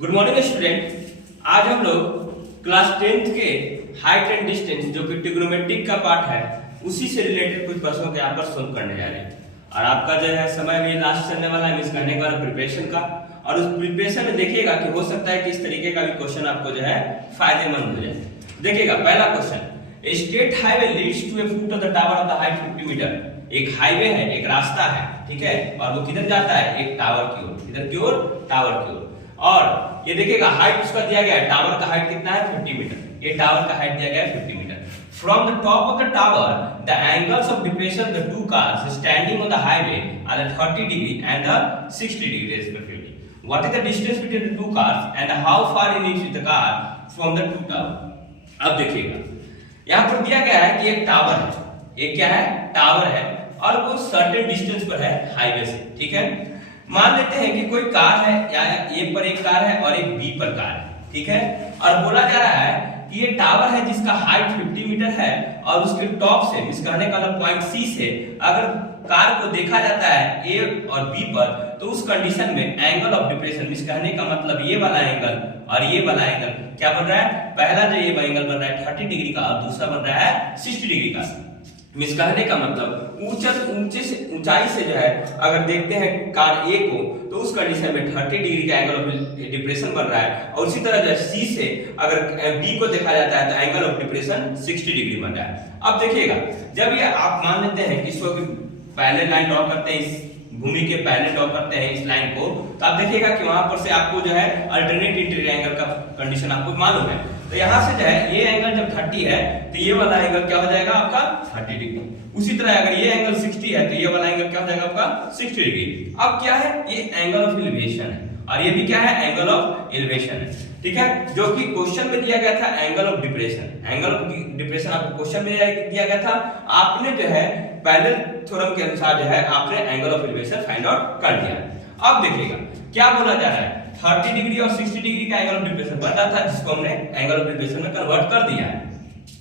Good morning student. आज हम लोग क्लास 10th के हाइट एंड डिस्टेंस जो कि ट्रिग्नोमेट्रिक का पार्ट है उसी से रिलेटेड कुछ प्रश्नों के यहाँ पर सोल्व करने जा रहे हैं। और आपका जो है समय भी लास्ट चलने वाला है मिस करने के बाद प्रिपरेशन का, और उस प्रिपरेशन में देखिएगा कि हो सकता है कि इस तरीके का भी क्वेश्चन आपको जो है फायदेमंद हो जाए। देखिएगा पहला question, state highway leads to a foot of the tower of the height 50 metre. एक हाईवे है, एक रास्ता है, ठीक है, और वो किधर जाता है? एक टावर की ओर। किधर की ओर? टावर की ओर। और ये देखिएगा हाइट उसका दिया गया है, टावर का हाइट कितना है? 50 मीटर। ये टावर का हाइट दिया गया है 50 metre. From the top of the tower, the angles of depression of the two cars standing on the highway are at 30 degree and 60 degree respectively. What is the distance between the two cars and how far in each is the car from the two tower? अब देखिएगा यहाँ पर दिया गया है कि एक tower है, एक क्या है? टावर है, और वो सर्टेन डिस्टेंस पर है हाईवे से, ठीक है। मान लेते हैं कि कोई कार है, या ए पर एक कार है और एक बी पर कार है, ठीक है। और बोला जा रहा है कि ये टावर है जिसका हाइट 50 मीटर है, और उसके टॉप से इस कहने का पॉइंट सी से अगर कार को देखा जाता है ए और बी पर, तो उस कंडीशन में एंगल ऑफ डिप्रेशन, इस कहने का मतलब ये वाला एंगल और ये वाला एंगल क्या बन रहा है? पहला जो ये एंगल बन रहा है 30 डिग्री का और दूसरा बन रहा है 60 डिग्री का। मिस कहने का मतलब ऊंचाई से जो है अगर देखते हैं कार ए को, तो उस कंडीशन में 30 डिग्री का एंगल ऑफ डिप्रेशन बन रहा है, और उसी तरह जो सी से अगर बी को देखा जाता है तो एंगल ऑफ डिप्रेशन 60 डिग्री बन रहा है। अब देखिएगा जब ये आप मान लेते हैं कि इसको पहले लाइन ड्रॉ करते हैं, इस भूमि के पहले ड्रॉ करते हैं इस लाइन को, तो आप देखिएगा कि वहां पर से आपको जो है अल्टरनेट इंटीरियर एंगल का कंडीशन आपको मालूम है। तो यहाँ से जो है ये एंगल जब 30 है तो ये वाला एंगल क्या हो जाएगा आपका? 30 डिग्री। उसी तरह अगर ये एंगल 60 है तो ये वाला एंगल क्या हो जाएगा आपका? 60 डिग्री। अब क्या है? ये एंगल ऑफ एलिवेशन है, और ये भी क्या है? एंगल ऑफ एलिवेशन है, ठीक है, जो कि क्वेश्चन में दिया गया था angle of depression. Angle of depression आपको क्वेश्चन में दिया गया था, आपने जो है पहले थ्योरम के अनुसार जो है आपने angle of elevation find out कर दिया। अब देखिएगा क्या बोला जा रहा है, 30 डिग्री और 60 डिग्री का एंगल ऑफ डिप्रेशन पता था, जिसको हमने एंगल ऑफ डिप्रेशन में कन्वर्ट कर दिया है।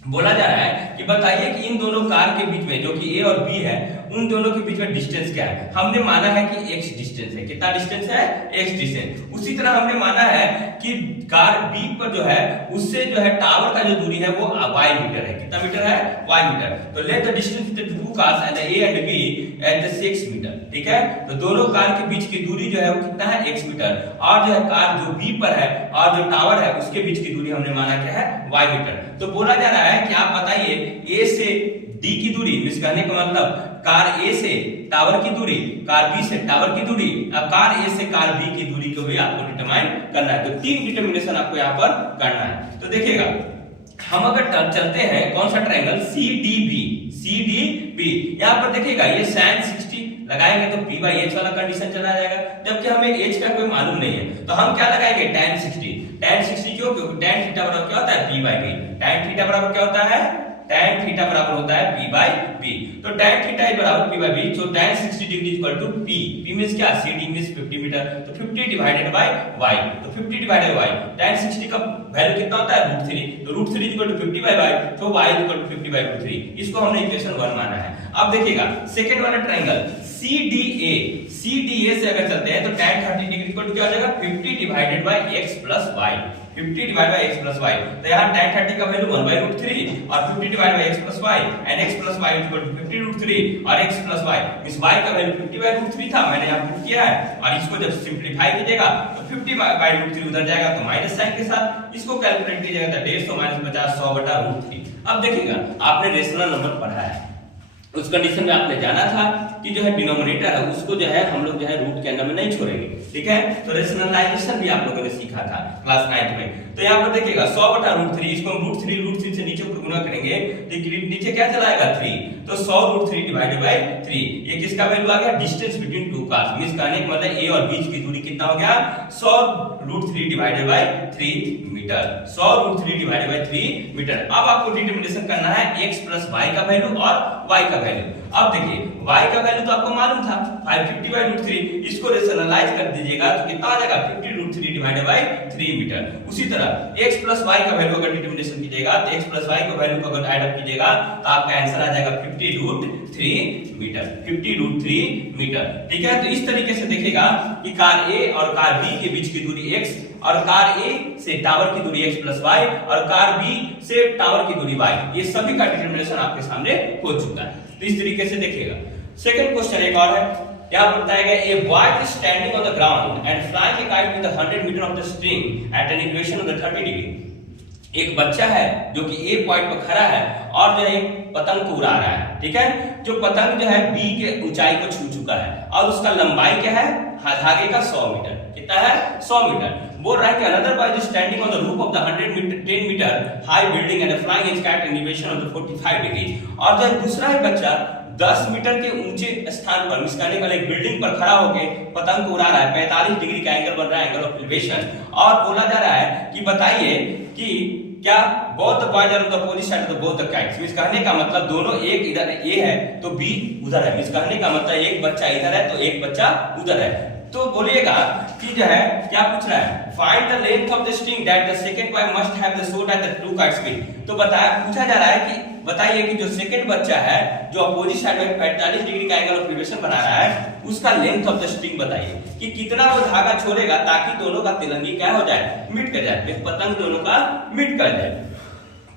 बोला जा रहा है कि बताइए कि इन दोनों कार के बीच में, जो कि ए और बी है, उन दोनों के बीच में डिस्टेंस क्या है। हमने माना है कि x डिस्टेंस है। कितना डिस्टेंस है? x distance. उसी तरह हमने माना है कि कार बी पर जो है उससे जो है टावर का जो दूरी है वो y मीटर है। कितना मीटर है? y metre. तो let the distance between two cars at a and b at the 6 metre, ठीक है। तो दोनों कार के बीच की दूरी जो है वो कितना है? x metre. और जो है कार जो b पर है और जो टावर है उसके बीच की दूरी हमने माना क्या है? y metre. तो बोला जा रहा है कि आप बताइए a से d की दूरी, इस कहने का मतलब कार A से टावर की दूरी, कार B से टावर की दूरी, अब कार A से कार B की दूरी को भी आपको डिटरमाइन करना है। तो 3 डिटरमिनेशन आपको यहाँ पर करना है। तो देखिएगा हम अगर चलते हैं कौन सा ट्रायंगल CDB, यहाँ पर देखिएगा ये sin 60 लगाएंगे तो P बाई H वाला कंडीशन चला जाएगा, जबकि हमें H का कोई मालूम नहीं है। तो हम क्या लगाएंगे? tan 60 क्यों? क्योंकि tan थीटा बराबर क्या होता है? P by B। tan theta बराबर क्या होता है? tan थीटा बराबर होता है P बाई B। तो tan थीटा इज बराबर P by B, so tan 60 degree equal to P। P means क्या? CD मींस 50 मीटर, तो 50 डिवाइडेड बाय y। तो 50 डिवाइडेड बाय y, tan 60 का वैल्यू कितना होता है? √3। तो √3 इक्वल टू 50 बाय y, तो y इक्वल टू 50 बाय √3। इसको हमने इक्वेशन 1 माना है। अब देखिएगा सेकंड वाला ट्रायंगल CDA से अगर चलते हैं तो tan 30 डिग्री इक्वल टू क्या हो जाएगा? 50 divided by x plus y। 50 divide by x plus y, तो यहाँ tan 30 का वैल्यू 1/√3 और 50 divide by x plus y and x plus y equal to 50√3 और x प्लस y, इस y का वैल्यू 50/√3 था, मैंने यहाँ पुट किया है। और इसको जब सिंपलीफाई कीजिएगा तो 50/√3 उधर जाएगा तो माइनस साइन के साथ, इसको कैलकुलेट कीजिएगा तो 150 - 50 100/√3। अब देखिएगा आपने रेशनल नंबर पढ़ा है, उस कंडीशन में आपने जाना था कि जो है डिनोमिनेटर है उसको जो है हम लोग जो है रूट के अंदर में नहीं छोड़ेंगे, ठीक है। तो रेशनलाइजेशन भी आप लोगों ने सीखा था क्लास 9 में। तो यहाँ पर देखिएगा 100/√3, इसको हम √3 से नीचे ऊपर गुणा करेंगे तो नीचे क्या चला आएगा? 3। तो 100√3 डिवाइडेड बाय 3, ये किसका वैल्यू आ गया? Distance between two cars. Means कहने का मतलब a और b की दूरी कितना हो गया? 100√3 divided by 3 metre. 100√3 divided by 3 metre. अब आपको डिटरमिनेशन करना है x प्लस y का वैल्यू और y का वैल्यू। अब देखिए y का वैल्यू तो आपको मालूम था 550/√3, इसको रेशनलाइज कर दीजिएगा तो कितना आ जाएगा 50√3 डिवाइडेड बाय 3 मीटर। उसी तरह x प्लस y का वैल्यू अगर डिटरमिनेशन कीजिएगा तो x प्लस y का वैल्यू को अगर ऐड अप कीजिएगा तो आपका आंसर आ जाएगा 50√3 मीटर, 50√3 मीटर। ठीक है, तो इस तरीके से देखिएगा कि कार A और कार B के बीच की दूरी x और कार A से टावर की दूरी x प्लस y और कार B से टावर की दूरी y, ये सभी का डिटरमिनेशन आपके सामने हो चुका है। तो इस तरीके से देखिएगा। सेकंड क्वेश्चन एक और है, यहाँ पर बताया गया a boy is standing on the ground and flying a kite with 100 metre of the string at an equation of 30 degree. एक बच्चा है जो कि ए पॉइंट पर खड़ा है और जो है एक पतंग को उड़ा रहा है। ठीक है, जो पतंग जो है बी के ऊंचाई को छू चुका है और उसका लंबाई क्या है धागे का 100 मीटर। कितना है 100 मीटर। बोल रहा है कि another boy is standing on the roof of the 10 metre high building and flying is kite in elevation of the 45 degree. और जो दूसरा है बच्चा 10 मीटर के ऊंचे स्थान पर मिसकाने वाले बिल्डिंग पर खड़ा होकर पतंग को उड़ा रहा है, 45 डिग्री का एंगल बन रहा है, एंगल ऑफ एलिवेशन। और बोला जा रहा है कि बताइए कि क्या both the boys are on the opposite side of both the kites. Means कहने का मतलब दोनों, एक इधर ए है तो बी उधर है। मींस कहने का मतलब एक बच्चा इधर है तो एक बच्चा उधर है। तो बोलिएगा कि जो है क्या पूछ रहा है, find the length of the string that the second boy must have the shot at the two kites बीच। तो पूछा जा रहा है कि बताइए कि जो सेकंड बच्चा है जो अपोजिट साइड में 45 डिग्री का एंगल ऑफ एलिवेशन बना रहा है, उसका लेंथ ऑफ द स्ट्रिंग बताइए कि कितना वो धागा छोड़ेगा ताकि दोनों का तिलंगी क्या हो जाए, मिट कर जाए, पतंग दोनों का मिट कर जाए।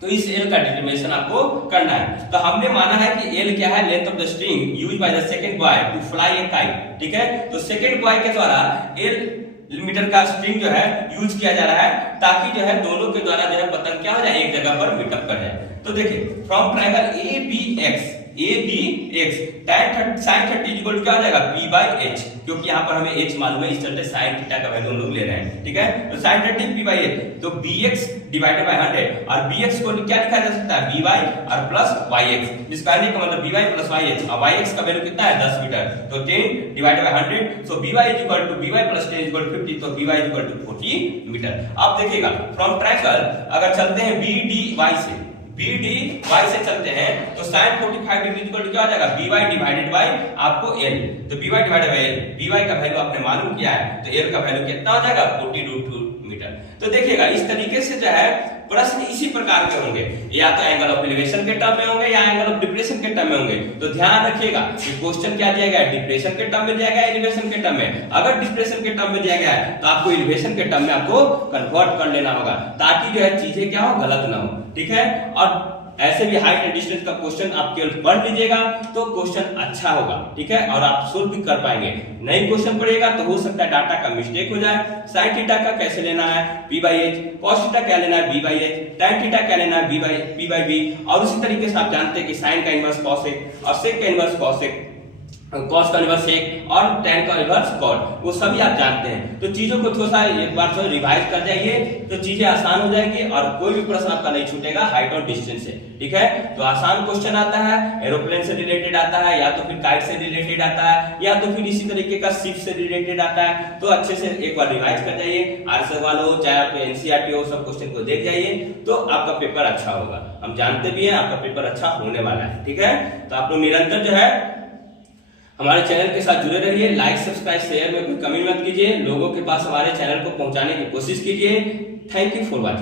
तो इस एल का डिटरमिनेशन आपको करना है। तो हमने माना है कि एल क्या है, length of the string used by the second boy to fly a kite. ठीक है, तो सेकंड बॉय के द्वारा एल मीटर का स्ट्रिंग जो है यूज किया जा रहा है ताकि जो है दोनों के द्वारा जो है पतंग क्या हो जाए, एक जगह पर मीटअप कर जाए। तो देखिए from triangle ABX tan sin 30 equal to क्या हो जाएगा P/H, क्योंकि यहाँ पर हमें H मालूम है, इस चलते sin थीटा का वैल्यू हम लोग ले रहे हैं। ठीक है, तो sin 30 P/H, तो BX डिवाइडेड बाय 100 और BX को क्या लिखा जा सकता है BY और प्लस YX। जिस कहने का मतलब BY प्लस YH और YX का वैल्यू कितना है 10 मीटर, तो 10 divided by 100, so BY is equal to BY plus 10 equal to 50, तो BY is equal to 40 metre. अब देखिएगा फ्रॉम ट्रायंगल अगर चलते हैं BDY से, BDY से चलते हैं तो sin 45 डिग्री इक्वल टू क्या हो जाएगा BY डिवाइडेड बाय आपको L, तो BY divided by L, BY का वैल्यू आपने मालूम किया है तो L का वैल्यू कितना हो जाएगा 40√2 मीटर। तो देखिएगा इस तरीके से जो है प्रश्न इसी प्रकार के होंगे, या तो एंगल ऑफ एलिवेशन के टर्म में होंगे या एंगल ऑफ डिप्रेशन के टर्म में होंगे। तो ध्यान रखिएगा कि क्वेश्चन क्या दिया गया है, डिप्रेशन के टर्म में दिया गया है, एलिवेशन के टर्म में। अगर डिप्रेशन के टर्म में दिया गया है तो आपको एलिवेशन के टर्म में आपको कन्वर्ट कर लेना होगा ताकि जो है चीजें क्या हो, गलत ना हो। ठीक है, और ऐसे भी हाइट एंड डिस्टेंस का क्वेश्चन आप केवल पढ़ लीजिएगा तो क्वेश्चन अच्छा होगा। ठीक है, और आप सोल्व भी कर पाएंगे। नई क्वेश्चन पढ़ेगा तो हो सकता है डाटा का मिस्टेक हो जाए। sin थीटा का कैसे लेना है P/H, cos थीटा क्या लेना है B/H, tan थीटा क्या लेना है P/B, और उसी तरीके से आप जानते हैं कि sin का इनवर्स cos और sec का इनवर्स cos का इनवर्स sec और tan का इनवर्स cot, वो सभी आप जानते हैं। तो चीजों को थोड़ा सा एक बार थोड़ा रिवाइज कर जाइए तो चीजें आसान हो जाएंगी और कोई भी प्रश्न आपका नहीं छूटेगा हाइट और डिस्टेंस से। ठीक है, तो आसान क्वेश्चन आता है, एरोप्लेन से रिलेटेड आता है, या तो फिर काइट से रिलेटेड आता है, या तो फिर इसी तरीके का शिप से रिलेटेड आता है। तो अच्छे से एक बार रिवाइज कर जाइए, आरएसएस वालों हो चाहे आपके एनसीईआरटी हो, सब क्वेश्चन को देख जाइए तो आपका पेपर अच्छा होगा। हम जानते भी हैं आपका पेपर अच्छा होने वाला है। ठीक है, तो आप लोग निरंतर जो है हमारे चैनल के साथ जुड़े रहिए, लाइक सब्सक्राइब शेयर में कोई कमी मत कीजिए, लोगों के पास हमारे चैनल को पहुंचाने की कोशिश कीजिए। Thank you for watching.